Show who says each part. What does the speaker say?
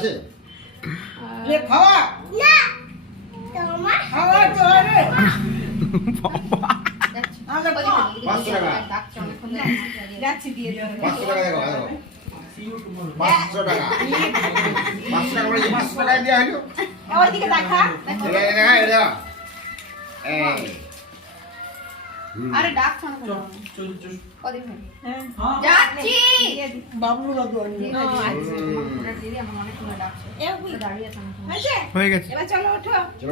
Speaker 1: আছে
Speaker 2: লে খাওয়া
Speaker 3: না তোমার
Speaker 2: খাওয়া তো আরে দেখো 500 টাকা দেখো
Speaker 1: 500 টাকা দেখো 500 টাকা 500 টাকা 500 টাকা দিয়ে আইলো ওইদিকে দেখা দেখো এই না
Speaker 2: আরে ডাক কেন যাচ্ছি
Speaker 4: বাবলু
Speaker 5: হয়ে গেছে
Speaker 2: এবার চলো ওঠো